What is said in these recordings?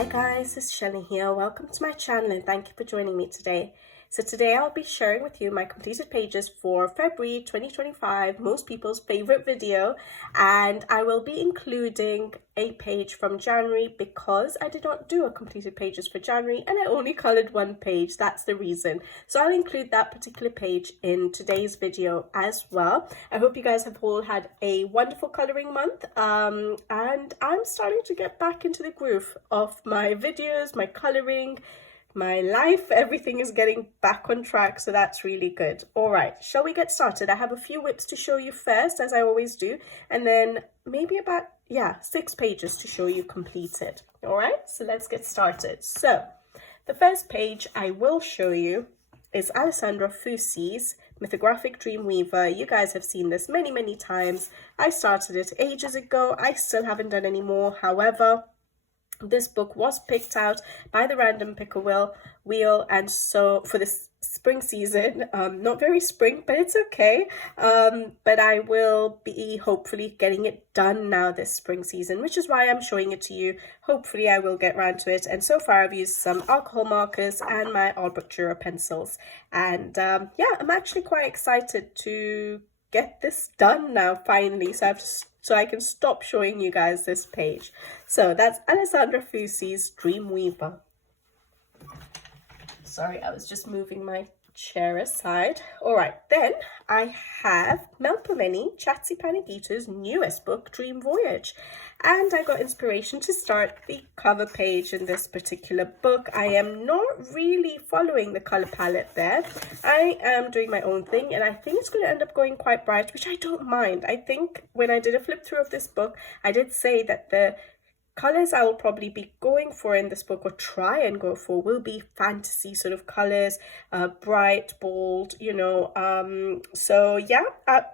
Hi guys, it's Shelly here. Welcome to my channel and thank you for joining me today. So today I'll be sharing with you my completed pages for February 2025, most people's favorite video, and I will be including a page from January because I did not do a completed pages for January and I only colored one page. That's the reason. So I'll include that particular page in today's video as well. I hope you guys have all had a wonderful coloring month, and I'm starting to get back into the groove of my videos, my coloring, my life. Everything is getting back on track, so that's really good. All right, shall we get started? I have a few whips to show you first, as I always do, and then maybe about 6 pages to show you completed. All right, so let's get started. So the first page I will show you is Alessandro Fusi's Mythographic Dreamweaver. You guys have seen this many times. I started it ages ago. I still haven't done any more. However, this book was picked out by the random picker wheel, and so for this spring season, not very spring, but it's okay. But I will be hopefully getting it done now this spring season, which is why I'm showing it to you. Hopefully I will get around to it. And so far I've used some alcohol markers and my Albrecht Dürer pencils, and I'm actually quite excited to get this done now finally, so I can stop showing you guys this page. So that's Alessandro Fusi's Dreamweaver. Sorry, I was just moving my chair aside. All right, then I have Melpomene Chatzipanagita's newest book, Dream Voyage. And I got inspiration to start the cover page in this particular book. I am not really following the color palette there. I am doing my own thing, and I think it's going to end up going quite bright, which I don't mind. I think when I did a flip through of this book, I did say that the colors I will probably be going for in this book, or try and go for, will be fantasy sort of colors, bright, bold, so yeah,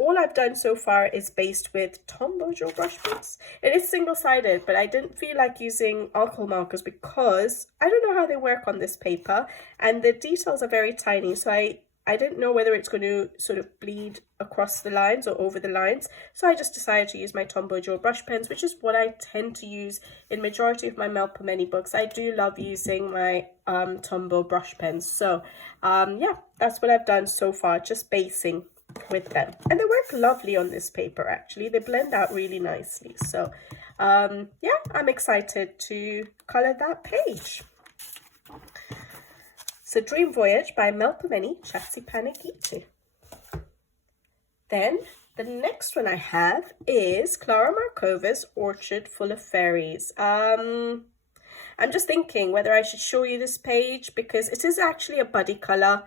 all I've done so far is based with Tombow gel brush pens. It is single-sided, but I didn't feel like using alcohol markers because I don't know how they work on this paper, and the details are very tiny, so I didn't know whether it's going to sort of bleed across the lines or over the lines. So I just decided to use my Tombow gel brush pens, which is what I tend to use in majority of my Melpomene books. I do love using my Tombow brush pens. So that's what I've done so far, just basing with them. And they work lovely on this paper, actually. They blend out really nicely. So I'm excited to color that page. So Dream Voyage by Melpomene Chatzipanagita. Then the next one I have is Klara Markova's Orchard Full of Fairies. I'm just thinking whether I should show you this page because it is actually a buddy color.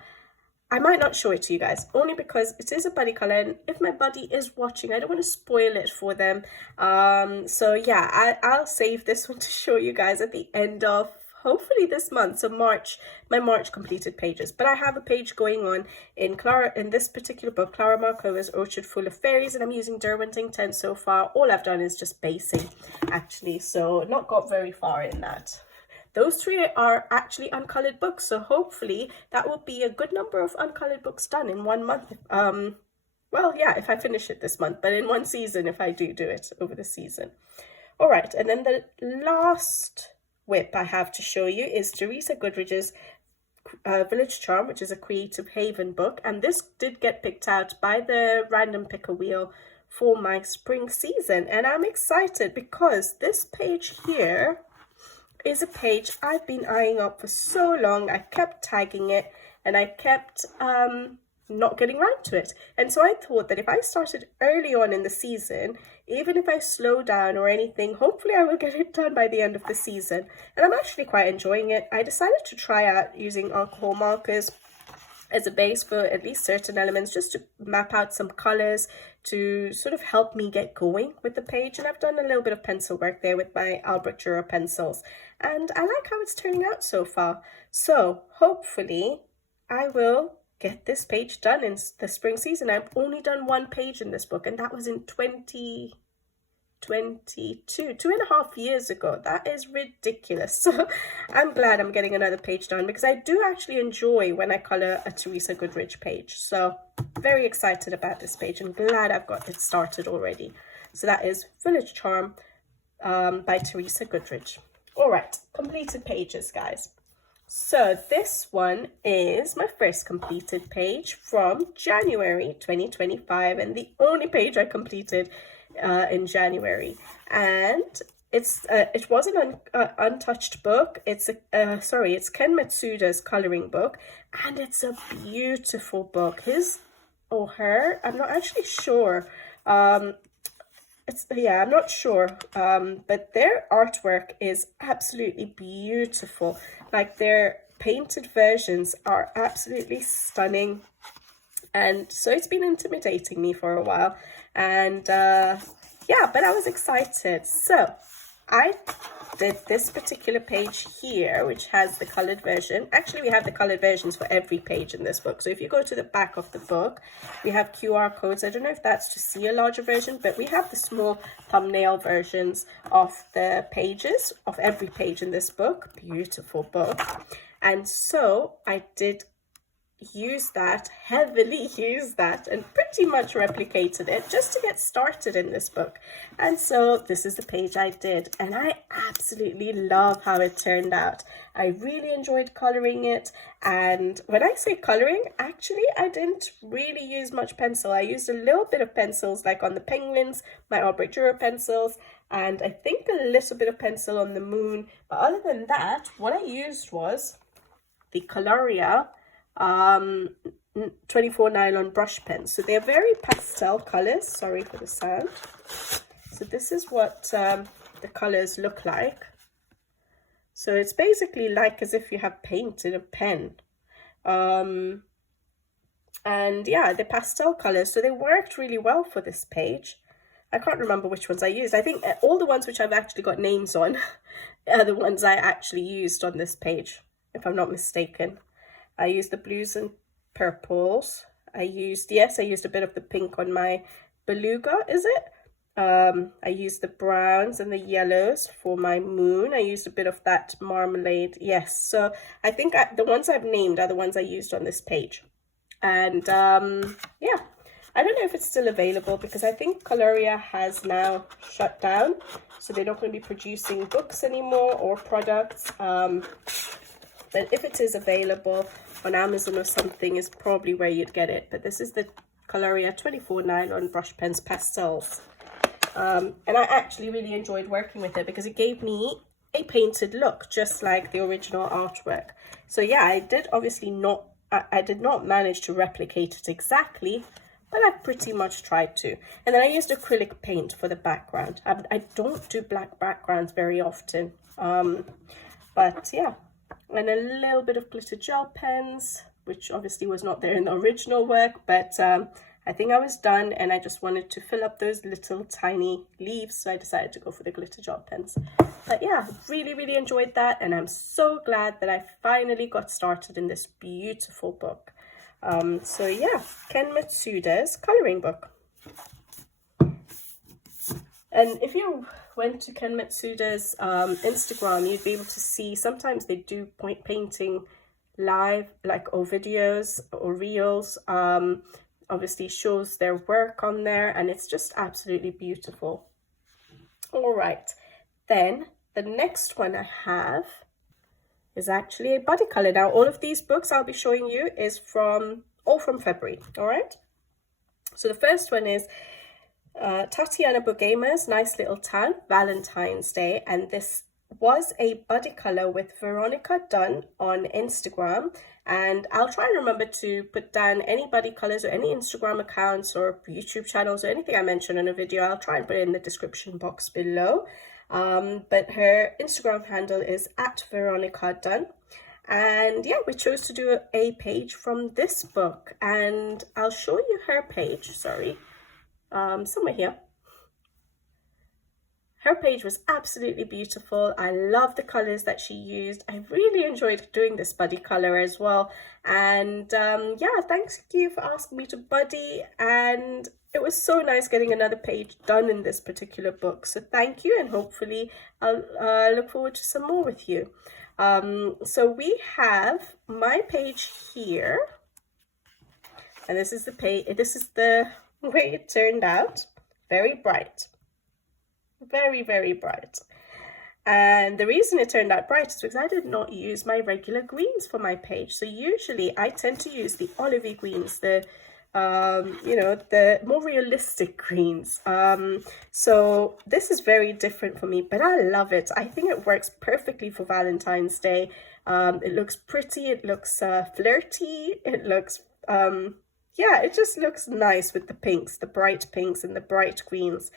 I might not show it to you guys, only because it is a buddy color, and if my buddy is watching, I don't want to spoil it for them. So yeah, I'll save this one to show you guys at the end of hopefully this month, so my March completed pages. But I have a page going on in this particular book, Klara Markova's Orchard Full of Fairies, and I'm using Derwent's 10 so far. All I've done is just basing, actually, so not got very far in that. Those 3 are actually uncolored books, so hopefully that will be a good number of uncolored books done in 1 month. Well, yeah, if I finish it this month, but in 1 season if I do it over the season. All right, and then the last whip I have to show you is Teresa Goodridge's Village Charm, which is a Creative Haven book, and this did get picked out by the random picker wheel for my spring season, and I'm excited because this page here is a page I've been eyeing up for so long. I kept tagging it and I kept not getting around to it, and so I thought that if I started early on in the season, even if I slow down or anything, hopefully I will get it done by the end of the season, and I'm actually quite enjoying it. I decided to try out using alcohol markers as a base for at least certain elements, just to map out some colors to sort of help me get going with the page, and I've done a little bit of pencil work there with my Albrecht Dürer pencils, and I like how it's turning out so far. So hopefully I will get this page done in the spring season. I've only done 1 page in this book, and that was in 2022, 2.5 years ago. That is ridiculous. So I'm glad I'm getting another page done because I do actually enjoy when I color a Teresa Goodridge page. So very excited about this page and glad I've got it started already. So that is Village Charm by Teresa Goodridge. All right, completed pages, guys. So this one is my first completed page from January 2025, and the only page I completed in January. And it was an untouched book. It's it's Ken Matsuda's coloring book, and it's a beautiful book. His or her, I'm not actually sure. I'm not sure, but their artwork is absolutely beautiful. Like, their painted versions are absolutely stunning, and so it's been intimidating me for a while. And yeah, but I was excited. So I did this particular page here, which has the colored version. Actually, we have the colored versions for every page in this book. So if you go to the back of the book, we have QR codes. I don't know if that's to see a larger version, but we have the small thumbnail versions of the pages, of every page in this book. Beautiful book. And so I did heavily use that, and pretty much replicated it just to get started in this book. And so this is the page I did, and I absolutely love how it turned out. I really enjoyed coloring it. And when I say coloring, actually I didn't really use much pencil. I used a little bit of pencils, like on the penguins, my Arbor Dura pencils, and I think a little bit of pencil on the moon. But other than that, what I used was the Coloria 24 nylon brush pens. So they're very pastel colors. Sorry for the sound. So this is what the colors look like. So it's basically like as if you have paint in a pen. And yeah, the pastel colors, so they worked really well for this page. I can't remember which ones I used. I think all the ones which I've actually got names on are the ones I actually used on this page, if I'm not mistaken. I used the blues and purples. I used a bit of the pink on my beluga, is it? I used the browns and the yellows for my moon. I used a bit of that marmalade. Yes, so I think the ones I've named are the ones I used on this page. And yeah, I don't know if it's still available, because I think Coloria has now shut down. So they're not going to be producing books anymore or products. But if it is available on Amazon or something, is probably where you'd get it. But this is the Coloria 24 nylon brush pens pastels. And I actually really enjoyed working with it because it gave me a painted look, just like the original artwork. So yeah, I did not manage to replicate it exactly, but I pretty much tried to. And then I used acrylic paint for the background. I don't do black backgrounds very often. But yeah. And a little bit of glitter gel pens, which obviously was not there in the original work, but I think I was done, and I just wanted to fill up those little tiny leaves, so I decided to go for the glitter gel pens. But yeah, really, really enjoyed that, and I'm so glad that I finally got started in this beautiful book. So yeah, Ken Matsuda's coloring book. And if you went to Ken Matsuda's Instagram, you'd be able to see sometimes they do point painting live, or videos or reels. Obviously shows their work on there, and it's just absolutely beautiful. All right, then the next one I have is actually a body color. Now, all of these books I'll be showing you is all from February. All right, so the first one is Tatiana Bugema's Nice Little Town, Valentine's Day, and this was a body color with Veronica done on Instagram. And I'll try and remember to put down any body colors or any Instagram accounts or YouTube channels or anything I mentioned in a video. I'll try and put it in the description box below. But her Instagram handle is @VeronicaDunn. And yeah, we chose to do a page from this book, and I'll show you her page, somewhere here. Her page was absolutely beautiful. I love the colors that she used. I really enjoyed doing this buddy color as well. And yeah, thanks you for asking me to buddy. And it was so nice getting another page done in this particular book. So thank you, and hopefully I'll look forward to some more with you. So we have my page here. And this is the page. This is the way it turned out. Very bright. Very, very bright. And the reason it turned out bright is because I did not use my regular greens for my page. So usually I tend to use the olivey greens, the you know, the more realistic greens. So this is very different for me, but I love it. I think it works perfectly for Valentine's Day. It looks pretty, it looks flirty, it looks yeah, it just looks nice with the pinks, the bright pinks and the bright greens.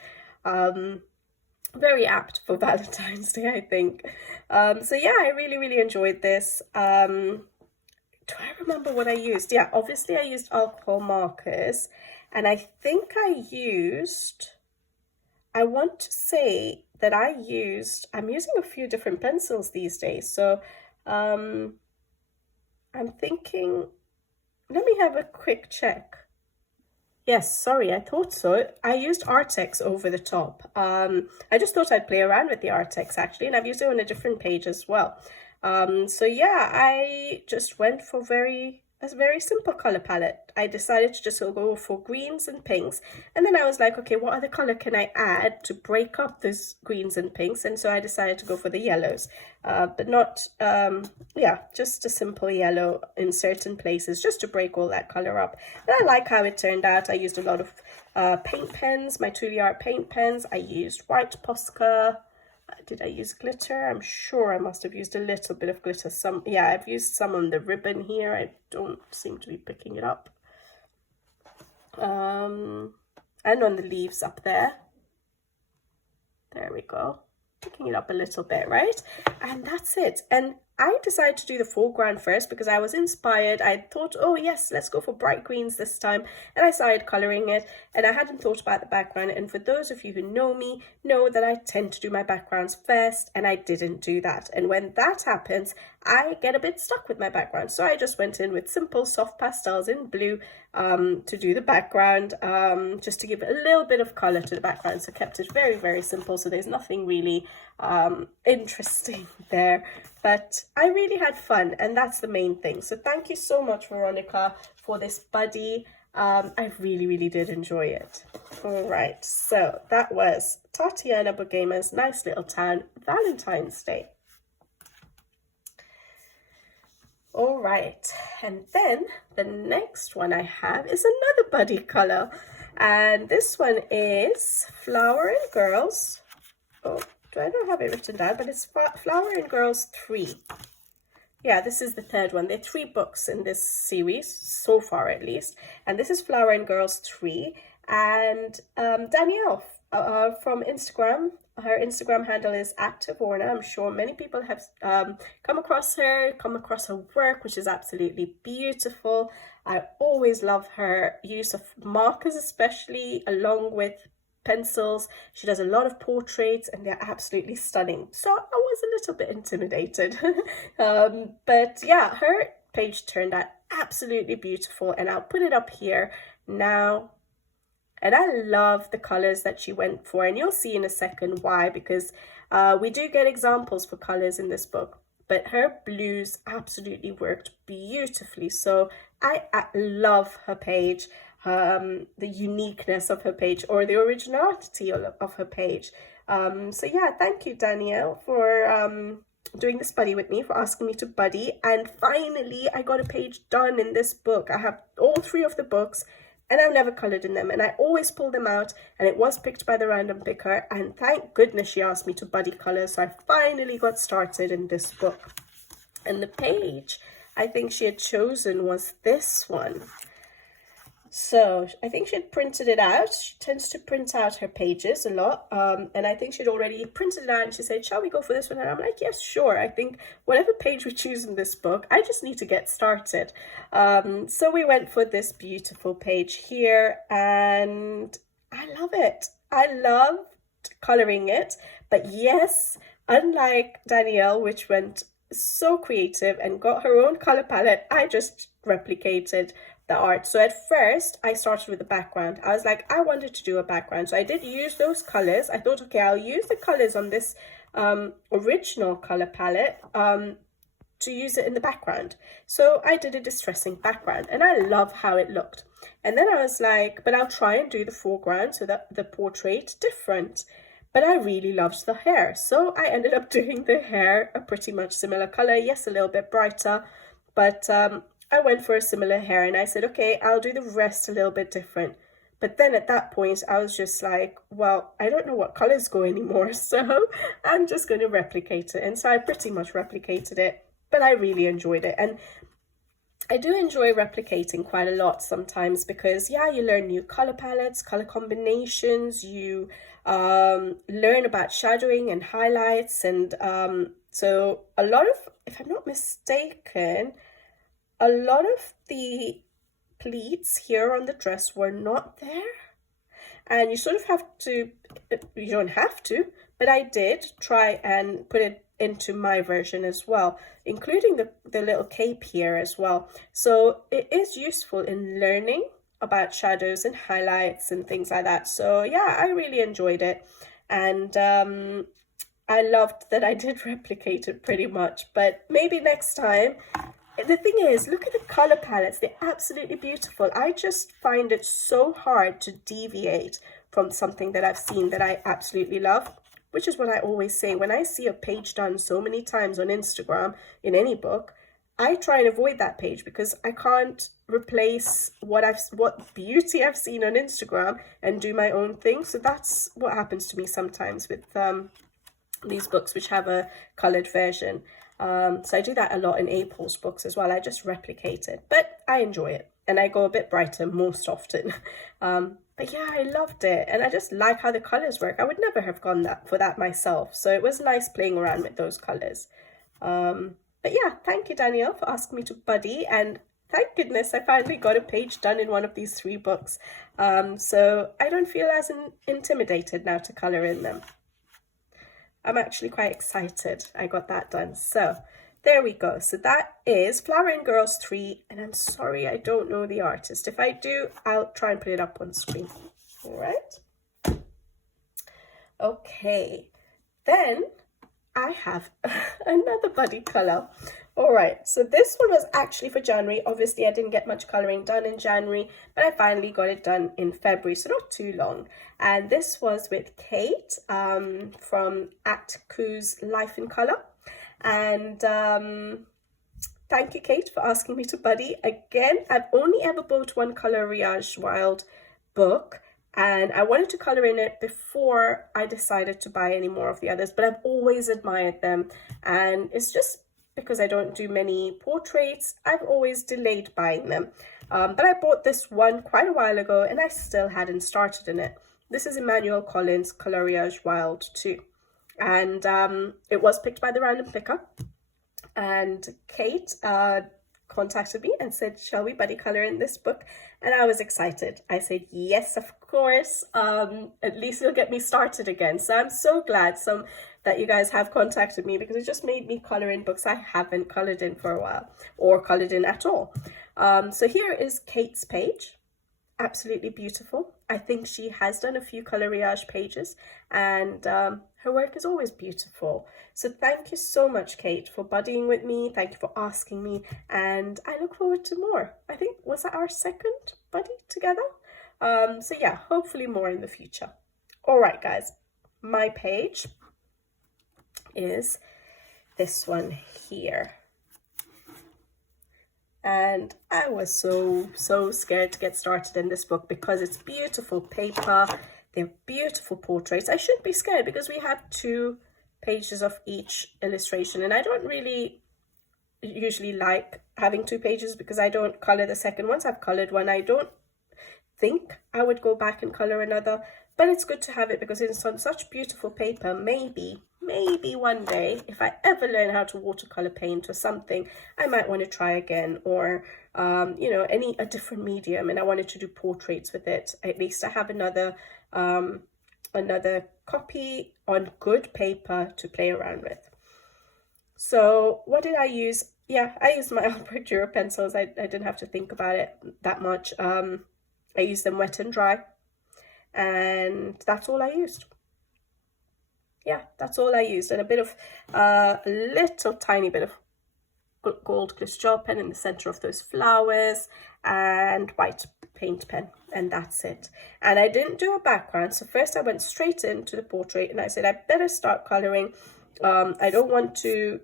Very apt for Valentine's Day, I think. So yeah, I really enjoyed this. Do I remember what I used? Yeah, obviously I used alcohol markers, and I think I want to say that I'm using a few different pencils these days. So I'm thinking, let me have a quick check. Yes, sorry, I thought so. I used Artex over the top. I just thought I'd play around with the Artex actually, and I've used it on a different page as well. So yeah, I just went for a very simple color palette. I decided to just go for greens and pinks, and then I was like, okay, what other color can I add to break up those greens and pinks? And so I decided to go for the yellows, but not, yeah, just a simple yellow in certain places just to break all that color up. And I like how it turned out. I used a lot of paint pens, my Truly Art paint pens. I used white Posca. Did I use glitter? I'm sure I must have used a little bit of glitter. Yeah, I've used some on the ribbon here. I don't seem to be picking it up. And on the leaves up there. There we go. Picking it up a little bit, right? And that's it. And I decided to do the foreground first because I was inspired. I thought, oh yes, let's go for bright greens this time. And I started coloring it, and I hadn't thought about the background. And for those of you who know me, know that I tend to do my backgrounds first, and I didn't do that. And when that happens, I get a bit stuck with my background. So I just went in with simple soft pastels in blue to do the background, just to give a little bit of color to the background. So kept it very simple. So there's nothing really interesting there. But I really had fun, and that's the main thing. So thank you so much, Veronica, for this buddy. I really did enjoy it. All right, so that was Tatiana Bogema's Nice Little Town Valentine's Day. All right, and then the next one I have is another buddy color, and this one is Flower and Girls. Oh, I don't have it written down, but it's Flower and Girls 3. Yeah, this is the third one. There are 3 books in this series, so far at least. And this is Flower and Girls 3. And Danielle from Instagram, her Instagram handle is @Tavorna. I'm sure many people have come across her work, which is absolutely beautiful. I always love her use of markers, especially along with pencils. She does a lot of portraits, and they're absolutely stunning. So I was a little bit intimidated. But yeah, her page turned out absolutely beautiful, and I'll put it up here now. And I love the colors that she went for, and you'll see in a second why, because we do get examples for colors in this book, but her blues absolutely worked beautifully. So I love her page. The uniqueness of her page, or the originality of her page. So yeah, thank you, Danielle, for doing this buddy with me, for asking me to buddy. And finally, I got a page done in this book. I have all 3 of the books, and I've never colored in them, and I always pull them out, and it was picked by the random picker, and thank goodness she asked me to buddy color. So I finally got started in this book. And the page I think she had chosen was this one. So I think she had printed it out. She tends to print out her pages a lot. And I think she'd already printed it out, and she said, shall we go for this one? And I'm like, yes, sure. I think whatever page we choose in this book, I just need to get started. So we went for this beautiful page here, and I love it. I loved coloring it. But yes, unlike Danielle, which went so creative and got her own color palette, I just replicated the art. So at first I started with the background. I was like, I wanted to do a background, so I did use those colors. I thought, okay, I'll use the colors on this original color palette to use it in the background. So I did a distressing background, and I love how it looked. And then I was like, but I'll try and do the foreground, so that the portrait different. but I really loved the hair. So I ended up doing the hair a pretty much similar color. Yes, a little bit brighter, but I went for a similar hair, and I said, okay, I'll do the rest a little bit different. But then at that point, I was just like, well, I don't know what colors go anymore, so I'm just going to replicate it. And so I pretty much replicated it, but I really enjoyed it. And I do enjoy replicating quite a lot sometimes because, yeah, you learn new color palettes, color combinations, you learn about shadowing and highlights. And so a lot of, if I'm not mistaken, a lot of the pleats here on the dress were not there, and you sort of have to, you don't have to, but I did try and put it into my version as well, including the little cape here as well. So it is useful in learning about shadows and highlights and things like that. So yeah, I really enjoyed it, and I loved that I did replicate it pretty much. But maybe next time. The thing is, look at the color palettes. They're absolutely beautiful. I just find it so hard to deviate from something that I've seen that I absolutely love, which is what I always say. When I see a page done so many times on Instagram in any book, I try and avoid that page because I can't replace what beauty I've seen on Instagram and do my own thing. So that's what happens to me sometimes with these books which have a colored version. So I do that a lot in April's books as well. I just replicate it, but I enjoy it, and I go a bit brighter most often. But yeah, I loved it, and I just like how the colors work. I would never have gone for that myself, so it was nice playing around with those colors. But yeah, thank you, Danielle, for asking me to buddy, and thank goodness I finally got a page done in one of these 3 books. So I don't feel as intimidated now to color in them. I'm actually quite excited I got that done. So there we go. So that is Flowering Girls 3. And I'm sorry I don't know the artist. If I do, I'll try and put it up on screen. All right. Okay. Then I have another buddy color. All right, so this one was actually for January. Obviously, I didn't get much coloring done in January, but I finally got it done in February, so not too long. And this was with Kate from At Coos Life in Color. And thank you, Kate, for asking me to buddy. Again, I've only ever bought one Colorage Wild book, and I wanted to color in it before I decided to buy any more of the others, but I've always admired them. And it's just because I don't do many portraits, I've always delayed buying them. But I bought this one quite a while ago, and I still hadn't started in it. This is Emmanuel Collins' Colorage Wild 2. And it was picked by the random picker. And Kate contacted me and said, shall we buddy color in this book? And I was excited. I said, yes, of course. At least it'll get me started again. So I'm so glad that you guys have contacted me, because it just made me color in books I haven't colored in for a while, or colored in at all. So here is Kate's page. Absolutely beautiful. I think she has done a few coloriage pages, and her work is always beautiful. So thank you so much, Kate, for buddying with me. Thank you for asking me, and I look forward to more. I think, was that our second buddy together? So yeah, hopefully more in the future. All right, guys, my page is this one here. And I was so scared to get started in this book because it's beautiful paper, they're beautiful portraits. I shouldn't be scared because we have 2 pages of each illustration, and I don't really usually like having 2 pages because I don't color the second. Once I've colored one, I don't think I would go back and color another, but it's good to have it because it's on such beautiful paper. Maybe one day, if I ever learn how to watercolor paint or something, I might want to try again, or you know, a different medium, and I wanted to do portraits with it. At least I have another copy on good paper to play around with. So what did I use? Yeah, I used my Albrecht Dürer pencils. I didn't have to think about it that much. I used them wet and dry, and that's all I used. Yeah, that's all I used, and a bit of, a little tiny bit of gold glitter gel pen in the center of those flowers, and white paint pen, and that's it. And I didn't do a background, so first I went straight into the portrait, and I said I better start coloring. I don't want to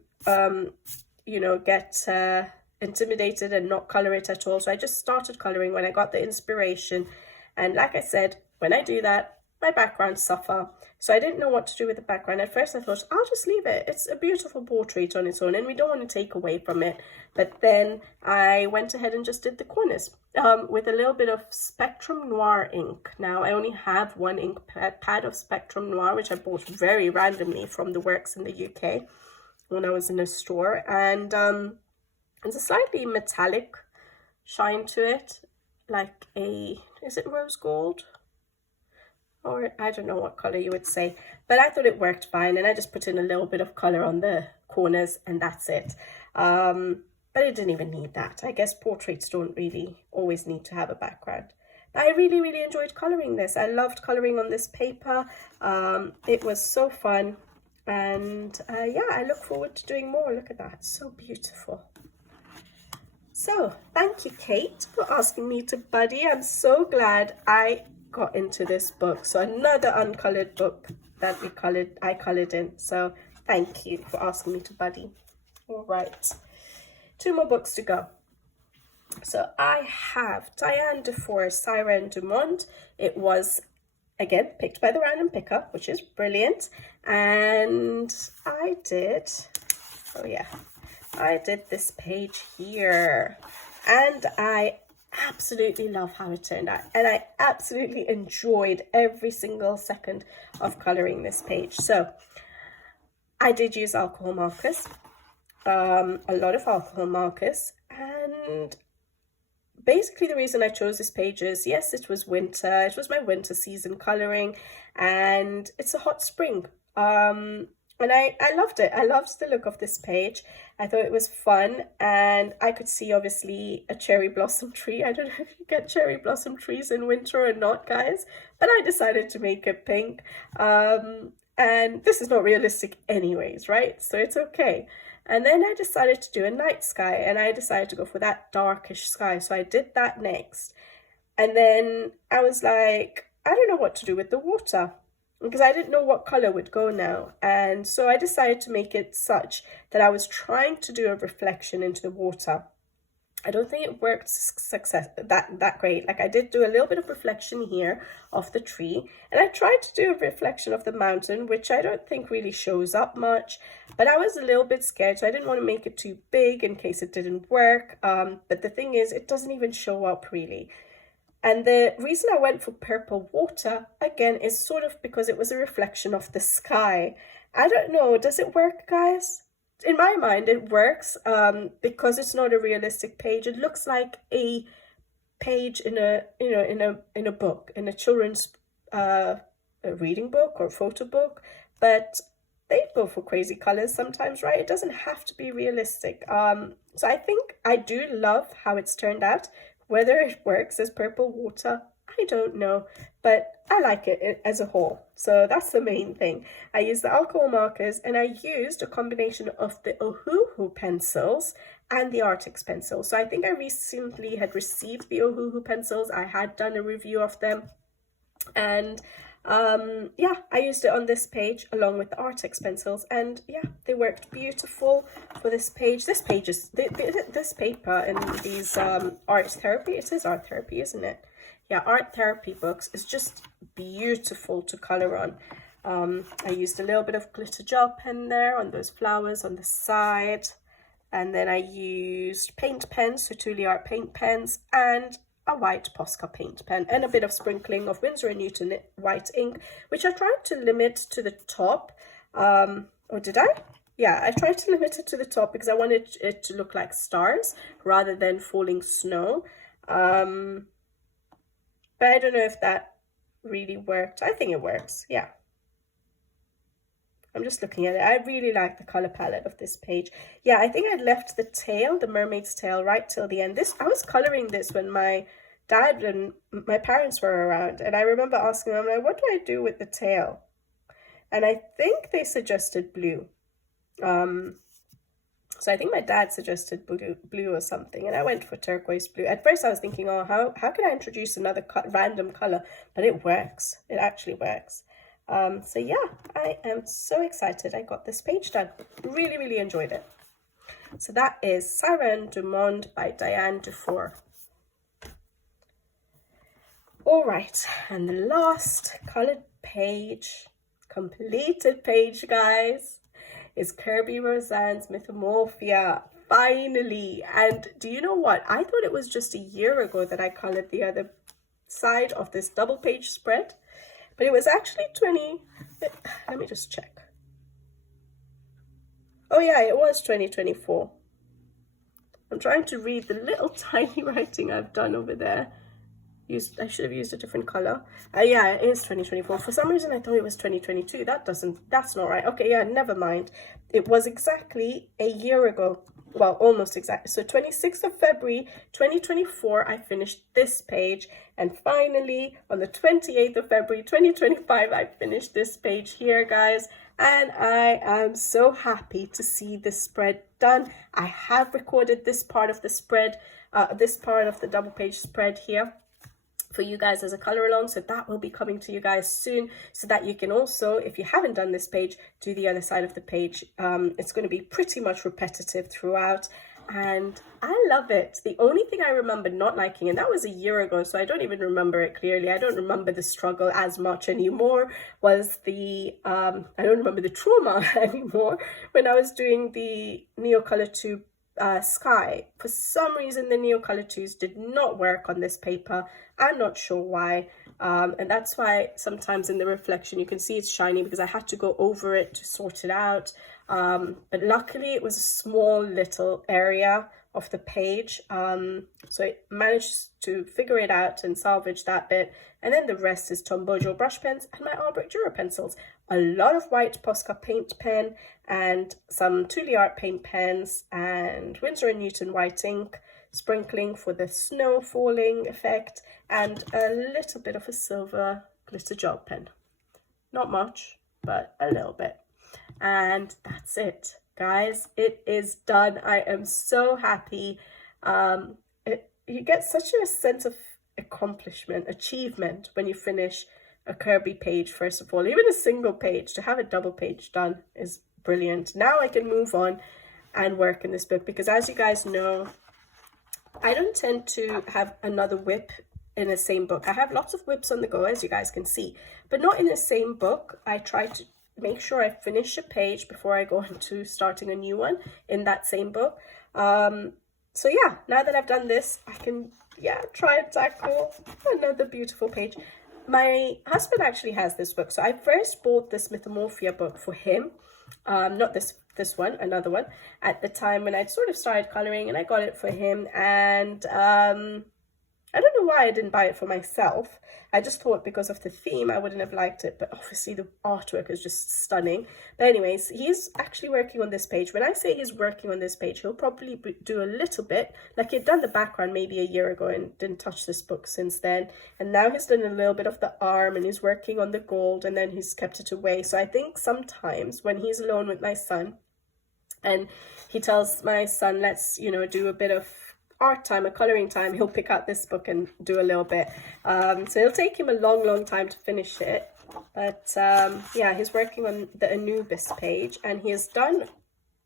you know, get intimidated and not color it at all. So I just started coloring when I got the inspiration, and like I said, when I do that, my backgrounds suffer. So I didn't know what to do with the background. At first I thought, I'll just leave it. It's a beautiful portrait on its own, and we don't want to take away from it. But then I went ahead and just did the corners with a little bit of Spectrum Noir ink. Now, I only have one ink pad of Spectrum Noir, which I bought very randomly from the works in the UK when I was in a store. And there's a slightly metallic shine to it, like is it rose gold? Or I don't know what color you would say, but I thought it worked fine, and I just put in a little bit of color on the corners, and that's it. But it didn't even need that. I guess portraits don't really always need to have a background. But I really, really enjoyed coloring this. I loved coloring on this paper. It was so fun, and yeah, I look forward to doing more. Look at that, so beautiful. So thank you, Kate, for asking me to buddy. I'm so glad I got into this book. So another uncolored book that I colored in. So thank you for asking me to buddy. All right, 2 more books to go. So I have Diane Dufour's Siren du Monde. It was, again, picked by the random picker, which is brilliant. And I did this page here, and I absolutely love how it turned out, and I absolutely enjoyed every single second of coloring this page. So I did use alcohol markers, a lot of alcohol markers, and basically the reason I chose this page is, yes, it was winter, it was my winter season coloring, and it's a hot spring. And I loved it. I loved the look of this page. I thought it was fun, and I could see obviously a cherry blossom tree. I don't know if you get cherry blossom trees in winter or not, guys, but I decided to make it pink. And this is not realistic anyways, right? So it's okay. And then I decided to do a night sky, and I decided to go for that darkish sky. So I did that next. And then I was like, I don't know what to do with the water, because I didn't know what color would go now. And so I decided to make it such that I was trying to do a reflection into the water. I don't think it worked that great. Like, I did do a little bit of reflection here of the tree, and I tried to do a reflection of the mountain, which I don't think really shows up much, but I was a little bit scared, so I didn't want to make it too big in case it didn't work. But the thing is, it doesn't even show up really. And the reason I went for purple water, again, is sort of because it was a reflection of the sky. I don't know, does it work, guys? In my mind, it works because it's not a realistic page. It looks like a page in a, in a book, in a children's a reading book or photo book, but they go for crazy colors sometimes, right? It doesn't have to be realistic. So I think I do love how it's turned out. Whether it works as purple water, I don't know, but I like it as a whole. So that's the main thing. I used the alcohol markers, and I used a combination of the Ohuhu pencils and the Artix pencils. So I think I recently had received the Ohuhu pencils. I had done a review of them, and yeah, I used it on this page along with the Artix pencils, and yeah, they worked beautiful for this page. This page is this paper and these art therapy, it is art therapy, isn't it? Yeah, art therapy books is just beautiful to color on. I used a little bit of glitter gel pen there on those flowers on the side, and then I used paint pens, so Thule Art paint pens, and a white Posca paint pen, and a bit of sprinkling of Winsor & Newton white ink, which I tried to limit to the top. Or did I? Yeah, I tried to limit it to the top because I wanted it to look like stars rather than falling snow. But I don't know if that really worked. I think it works, yeah. I'm just looking at it. I really like the color palette of this page. Yeah, I think I left the tail, the mermaid's tail, right till the end. I was coloring this when my dad and my parents were around, and I remember asking them, like, what do I do with the tail? And I think they suggested blue. So I think my dad suggested blue or something, and I went for turquoise blue. At first I was thinking, oh, how can I introduce another random color? But it works. It actually works. So yeah, I am so excited I got this page done. Really, really enjoyed it. So that is Siren du Monde by Diane Dufour. All right, and the last colored page, completed page, guys, is Kirby Roseanne's Mythomorphia, finally. And do you know what? I thought it was just a year ago that I colored the other side of this double page spread, but it was actually let me just check. Oh yeah, it was 2024. I'm trying to read the little tiny writing I've done over there. I should have used a different color. Yeah, it is 2024. For some reason I thought it was 2022. That's not right. Okay, yeah, never mind. It was exactly a year ago. Well, almost exactly. So 26th of February 2024 I finished this page, and finally on the 28th of February 2025 I finished this page here, guys. And I am so happy to see this spread done. I have recorded this part of the spread, this part of the double page spread here for you guys as a color along, so that will be coming to you guys soon, so that you can also, if you haven't done this page, do the other side of the page. It's going to be pretty much repetitive throughout, and I love it. The only thing I remember not liking, and that was a year ago, so I don't even remember it clearly, I don't remember the struggle as much anymore, was the I don't remember the trauma anymore when I was doing the Neocolor tube Sky. For some reason the Neocolor 2s did not work on this paper. I'm not sure why, and that's why sometimes in the reflection you can see it's shiny, because I had to go over it to sort it out, but luckily it was a small little area of the page, so I managed to figure it out and salvage that bit, and then the rest is Tombojo brush pens and my Albrecht Dürer pencils, a lot of white Posca paint pen and some Thule Art paint pens and Winsor & Newton white ink, sprinkling for the snow falling effect, and a little bit of a silver glitter gel pen. Not much, but a little bit. And that's it, guys. It is done. I am so happy. You get such a sense of accomplishment, achievement when you finish a Kirby page, first of all. Even a single page, to have a double page done is brilliant. Now I can move on and work in this book, because as you guys know, I don't tend to have another whip in the same book. I have lots of whips on the go, as you guys can see, but not in the same book. I try to make sure I finish a page before I go into starting a new one in that same book. So yeah, now that I've done this, I can try and tackle another beautiful page. My husband actually has this book, so I first bought this Mythomorphia book for him, not this one, another one, at the time when I'd sort of started coloring, and I got it for him, and I don't know why I didn't buy it for myself. I just thought because of the theme I wouldn't have liked it, but obviously the artwork is just stunning. But anyways, he's actually working on this page. When I say he's working on this page, he'll probably do a little bit, like he'd done the background maybe a year ago and didn't touch this book since then, and now he's done a little bit of the arm, and he's working on the gold, and then he's kept it away. So I think sometimes when he's alone with my son and he tells my son, let's do a bit of art time, a coloring time, he'll pick out this book and do a little bit. So it'll take him a long time to finish it, but yeah, he's working on the Anubis page, and he has done,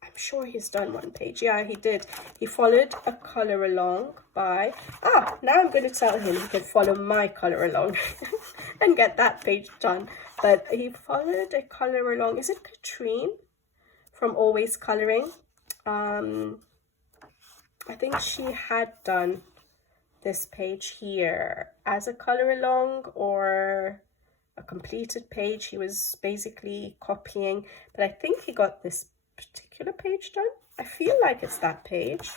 I'm sure he's done one page. Yeah, he did. He followed a color along by now I'm going to tell him he can follow my color along and get that page done. But he followed a color along, is it Katrine from Always Coloring? I think she had done this page here as a color along or a completed page. He was basically copying, but I think he got this particular page done. I feel like it's that page.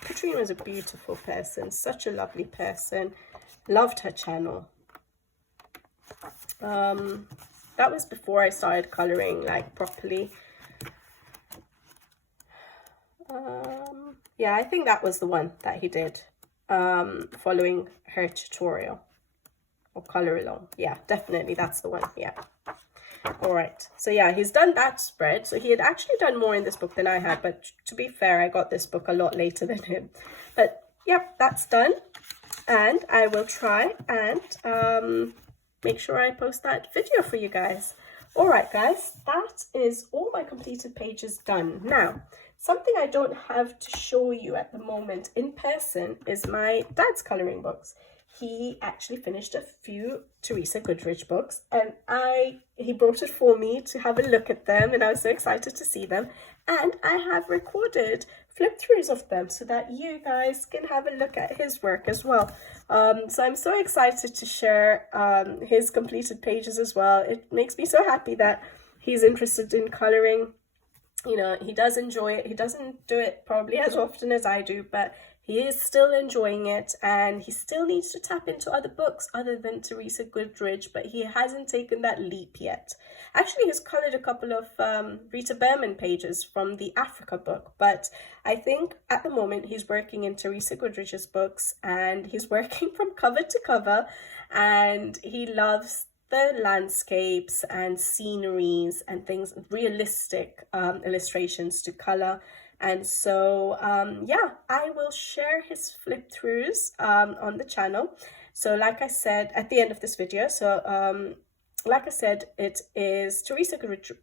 Katrina was a beautiful person, such a lovely person. Loved her channel. That was before I started coloring like properly. Yeah, I think that was the one that he did, following her tutorial or color along. Yeah, definitely that's the one. Yeah. All right, so yeah, he's done that spread. So he had actually done more in this book than I had, but to be fair, I got this book a lot later than him. But yep, that's done, and I will try and make sure I post that video for you guys. All right, guys, that is all my completed pages done. Now, something I don't have to show you at the moment in person is my dad's coloring books. He actually finished a few Teresa Goodrich books, and he brought it for me to have a look at them, and I was so excited to see them. And I have recorded flip-throughs of them so that you guys can have a look at his work as well. So I'm so excited to share his completed pages as well. It makes me so happy that he's interested in coloring. You know, he does enjoy it. He doesn't do it probably as often as I do, but he is still enjoying it, and he still needs to tap into other books other than Teresa Goodrich, but he hasn't taken that leap yet. Actually, he's colored a couple of Rita Behrman pages from the Africa book, but I think at the moment he's working in Teresa Goodrich's books, and he's working from cover to cover, and he loves the landscapes and sceneries and things, realistic illustrations to color. And so yeah, I will share his flip throughs on the channel. So like I said at the end of this video, so like I said, it is Teresa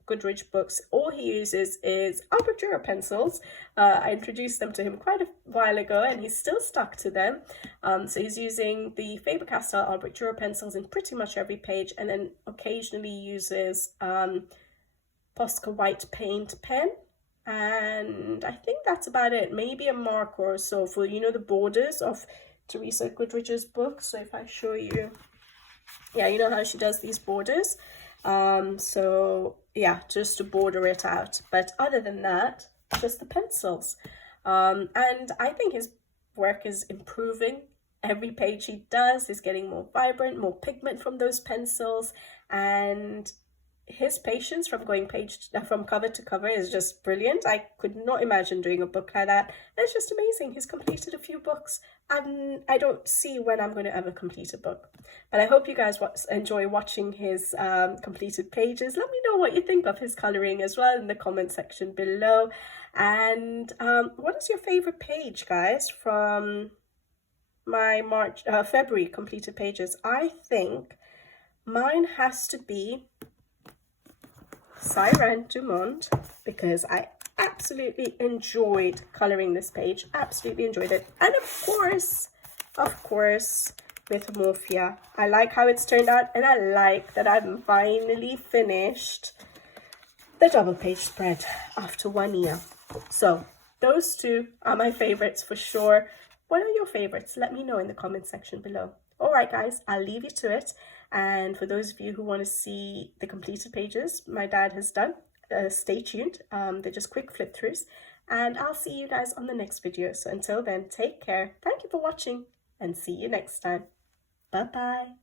Goodrich books. All he uses is Albert Dürer pencils. I introduced them to him quite a while ago, and he's still stuck to them. So he's using the Faber-Castell Albert Dürer pencils in pretty much every page, and then occasionally uses Posca white paint pen. And I think that's about it. Maybe a marker or so for, you know, the borders of Teresa Goodrich's books. So if I show you, yeah, you know how she does these borders. So yeah, just to border it out. But other than that, just the pencils. And I think his work is improving. Every page he does is getting more vibrant, more pigment from those pencils, and his patience from going from cover to cover is just brilliant. I could not imagine doing a book like that. It's just amazing. He's completed a few books, and I don't see when I'm going to ever complete a book. But I hope you guys enjoy watching his completed pages. Let me know what you think of his coloring as well in the comment section below. And what is your favorite page, guys, from my February completed pages? I think mine has to be Siren Dumont, because I absolutely enjoyed coloring this page, absolutely enjoyed it. And of course, Mythomorphia. I like how it's turned out, and I like that I've finally finished the double page spread after 1 year. So those two are my favorites for sure. What are your favorites? Let me know in the comment section below. All right, guys, I'll leave you to it. And for those of you who want to see the completed pages my dad has done, stay tuned. They're just quick flip throughs. And I'll see you guys on the next video. So until then, take care. Thank you for watching, and see you next time. Bye-bye.